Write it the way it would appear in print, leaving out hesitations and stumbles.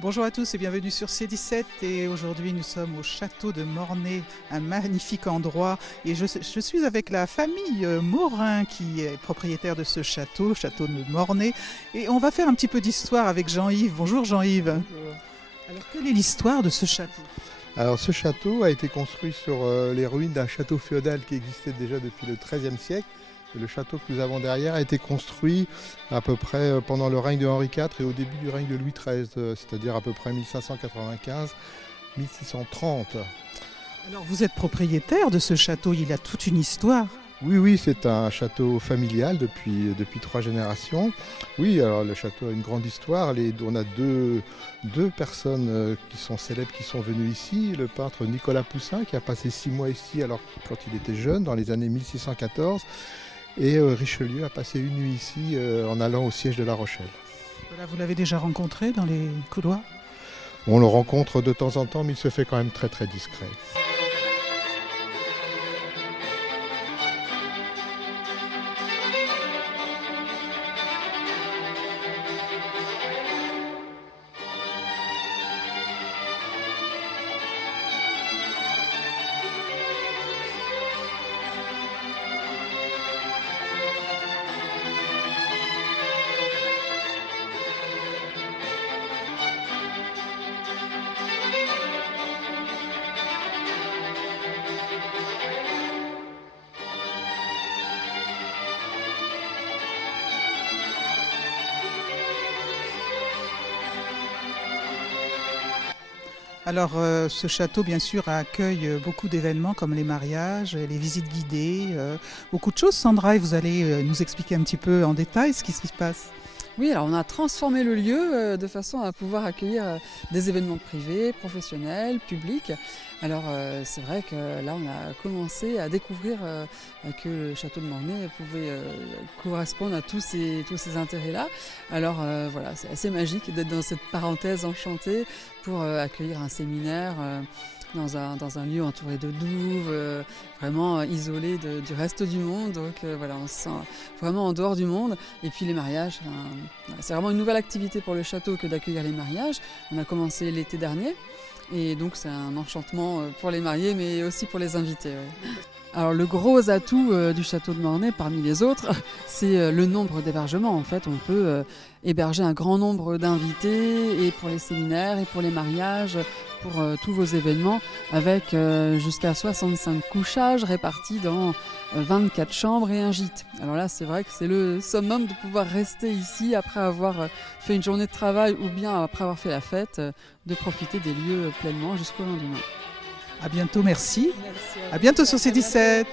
Bonjour à tous et bienvenue sur C17 et aujourd'hui nous sommes au château de Mornay, un magnifique endroit et je suis avec la famille Morin qui est propriétaire de ce château, château de Mornay, et on va faire un petit peu d'histoire avec Jean-Yves. Bonjour Jean-Yves. Bonjour. Alors quelle est l'histoire de ce château? Alors ce château a été construit sur les ruines d'un château féodal qui existait déjà depuis le XIIIe siècle. Et le château que nous avons derrière a été construit à peu près pendant le règne de Henri IV et au début du règne de Louis XIII, c'est-à-dire à peu près 1595-1630. Alors vous êtes propriétaire de ce château, il a toute une histoire. Oui, c'est un château familial depuis 3 générations. Oui, alors le château a une grande histoire. On a deux personnes qui sont célèbres qui sont venues ici. Le peintre Nicolas Poussin qui a passé 6 mois ici quand il était jeune, dans les années 1614. Et Richelieu a passé une nuit ici en allant au siège de La Rochelle. Voilà, vous l'avez déjà rencontré dans les couloirs? On le rencontre de temps en temps, mais il se fait quand même très très discret. Alors ce château bien sûr accueille beaucoup d'événements comme les mariages, les visites guidées, beaucoup de choses. Sandra, et vous allez nous expliquer un petit peu en détail ce qui se passe. Oui, alors on a transformé le lieu de façon à pouvoir accueillir des événements privés, professionnels, publics. Alors c'est vrai que là on a commencé à découvrir que le château de Mornay pouvait correspondre à tous ces intérêts-là. Alors voilà, c'est assez magique d'être dans cette parenthèse enchantée pour accueillir un séminaire. Dans un lieu entouré de douves, vraiment isolé du reste du monde. Donc voilà, on se sent vraiment en dehors du monde. Et puis les mariages, c'est vraiment une nouvelle activité pour le château que d'accueillir les mariages. On a commencé l'été dernier. Et donc c'est un enchantement pour les mariés, mais aussi pour les invités. Ouais. Alors le gros atout du château de Mornay, parmi les autres, c'est le nombre d'hébergements. En fait, on peut héberger un grand nombre d'invités, et pour les séminaires, et pour les mariages, pour tous vos événements, avec jusqu'à 65 couchages répartis dans 24 chambres et un gîte. Alors là, c'est vrai que c'est le summum de pouvoir rester ici après avoir fait une journée de travail ou bien après avoir fait la fête, de profiter des lieux pleinement jusqu'au lendemain. À bientôt, merci. Merci À bientôt sur C17.